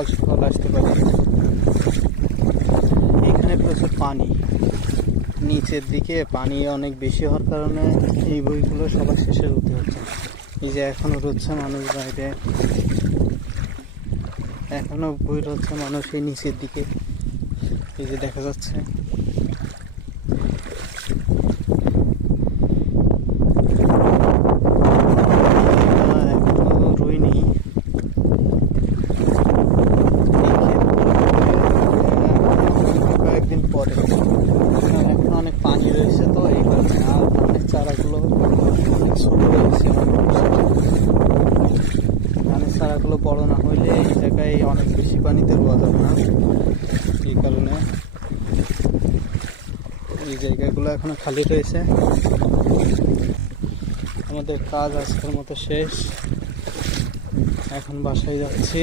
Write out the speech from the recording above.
সকাল সকাল আসতে পারি। এখানে প্রচুর পানি, নিচের দিকে পানি অনেক বেশি হওয়ার কারণে এই বইগুলো সবার শেষে রুতে হচ্ছে। এই যে এখনো রুচ্ছে মানুষ বাইরে, এখনো বই রচ্ছে মানুষ এই নিচের দিকে, এই যে দেখা যাচ্ছে। এখনো রুইনি, কয়েকদিন পরে। এখন অনেক পানি রয়েছে তো এই কারণে, আর ধানের চারাগুলো অনেক ছোট রয়েছে। ধানের চারাগুলো বড় না হইলে এই জায়গায় অনেক বেশি পানিতে রোয়া যাবে না, এই কারণে এই জায়গাগুলো এখনো খালি রয়েছে। আমাদের কাজ আজকের মতো শেষ, এখন বাসায় যাচ্ছি।